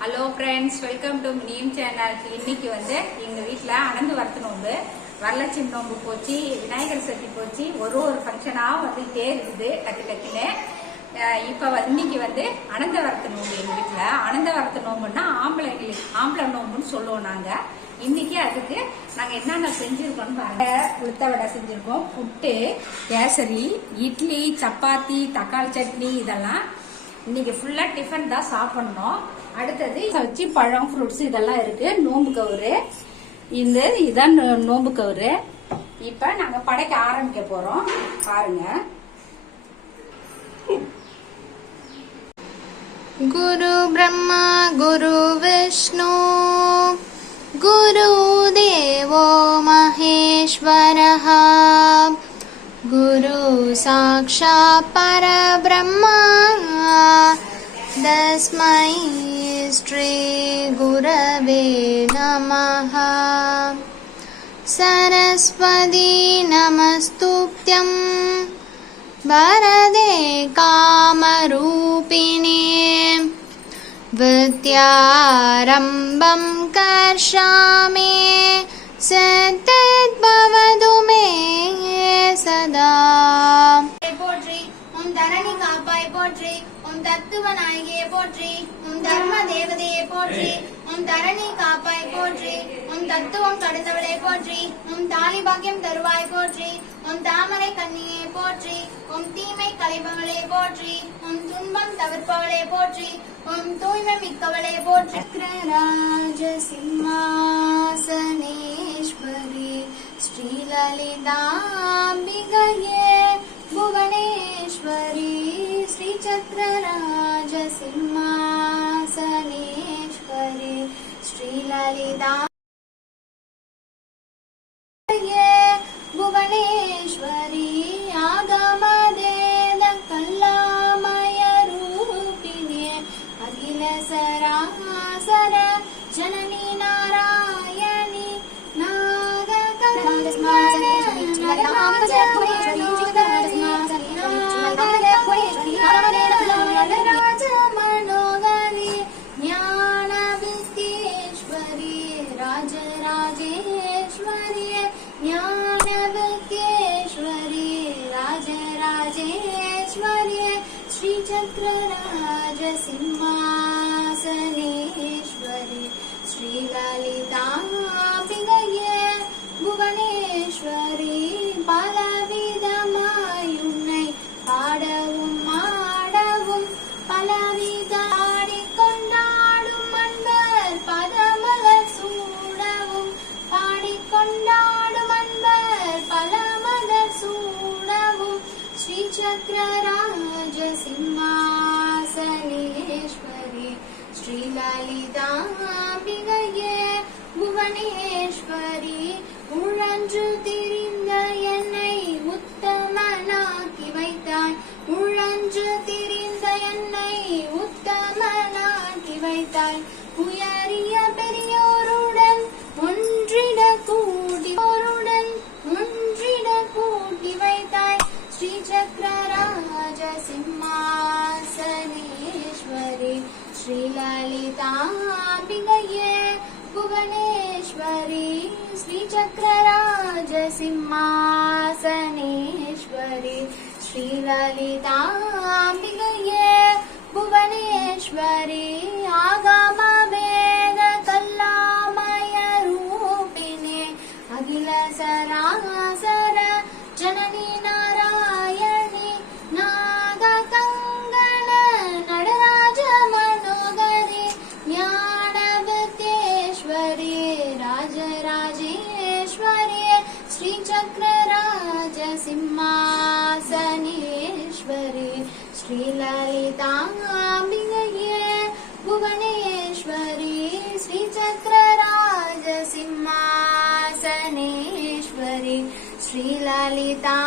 Hello friends, welcome to neem channel. இன்னைக்கு எங்க வீட்டில் அனந்து வரத்து நோம்பு, வரலட்சுமி நோம்பு போச்சு, விநாயகர் சதுர்த்தி போச்சு. ஒரு ஃபங்க்ஷனா வந்துட்டே இருக்குது டக்கு டக்குன்னு. இப்போ இன்னைக்கு அனந்த வரத்து நோம்பு. எங்க வீட்டில் அனந்த வரத்து நோம்புன்னா ஆம்பளை நோம்புன்னு சொல்லுவோம் நாங்க. இன்னைக்கு அதுக்கு நாங்க என்னென்ன செஞ்சிருக்கோம்னு பாருங்க. உளுத்த வடை செஞ்சிருக்கோம், புட்டு, கேசரி, இட்லி, சப்பாத்தி, தக்காளி சட்னி, இதெல்லாம் இன்னைக்கு ஃபுல்லா டிஃபன் தான் சாப்பிடணும். அடுத்தது வச்சு பழம், ஃப்ரூட்ஸ் இதெல்லாம் இருக்கு. நோம்பு கவுரு, இதான் நோம்பு கவுரு. இப்ப நாங்க படைக்க ஆரம்பிக்க போறோம். பாருங்க. குரு பிரம்மா குரு விஷ்ணு குரு தேவோ மகேஸ்வரः குரு சாக்ஷாத் பரபிரம்மா தஸ்மை ஸ்ரீ குரவே நமः. சரஸ்வதி நமஸ்துப்யம் வரதே காமரூபிணே வித்யாரம்பம் கர்ஷாமி சத்யத்பவது மே சதா. போற்றி, உன் தரணி காப்பாய் போற்றி, உன் தத்துவ நாயகியை போற்றி, உன் தர்ம தேவதையை போற்றி, உன் தரணி காப்பாய் போற்றி, உன் தத்துவம் கடந்தவளை போற்றி, உன் தாலி பாக்கியம் தருவாய் போற்றி, உன் தாமரை கண்ணியை போற்றி, உன் தீமை கலைபவளை போற்றி, உன் துன்பம் தவிர்ப்பவளை போற்றி, உன் தூய்மை மிக்கவளை போற்றி. ராஜ சிம்மாசனேஸ்வரி ஸ்ரீலலிதாம்பிகையே புவனேஸ்வரி ஸ்ரீ சக்கரராஜ சிம்மாசனேஸ்வரி ஸ்ரீலலிதா புவனேஸ்வரி ஆகமதேத கல்லாமய ரூபிணியே அகில சராசர ஜனனி நாராயணி ராஜமனோகரி ஞான வித்யேஸ்வரி ராஜராஜேஸ்வரி ஞான வித்யேஸ்வரி ராஜராஜேஸ்வரி ஸ்ரீ சக்கரராஜ சிம்மாசனேஸ்வரி ஸ்ரீலலிதாம்பிகையே புவனேஸ்வரி பலவிதமாய் உன்னை பாடவும் ஆடவும் பலவித பாடிக்கொண்டாடும் அன்பர் பதமலர் சூடவும் பாடிக்கொண்டாடும் அன்பர் பலமலர் சூடவும் ஸ்ரீ சக்கரராஜ சிம்மாசனேஸ்வரி ஸ்ரீலலிதாம்பிகையே புவனேஸ்வரி உழன்று திரிந்த என்னை உத்தமனாக்கி வைத்தாய், உழன்று திரிந்த என்னை உத்தமனாக்கி வைத்தாய். உயரிய பெரியோருடன் ஒன்றிட கூட்டி வைத்தாய். ஸ்ரீ சக்கரராஜ சிம்மாசனேஸ்வரி ஸ்ரீலலிதாம்பிகையே புவனேஸ்வரி ஸ்ரீ சக்கரராஜ சிம்மாசனேஸ்வரி ஸ்ரீலலிதாம்பிகையே புவனேஸ்வரி ஆகம வேத கல்லாமய ரூபிணே அகில சராசர ஜனனி நாராயணி நாக கங்கண நடராஜ மனோகரி ஞான வித்யேஸ்வரி ராஜராஜேஸ்வரி ஸ்ரீ சக்கரராஜ சிம்மாசனேஸ்வரி ஸ்ரீலலிதாம்பிகையே புவனேஸ்வரி ஸ்ரீ சக்கரராஜ சிம்மாசனேஸ்வரி ஸ்ரீலலிதா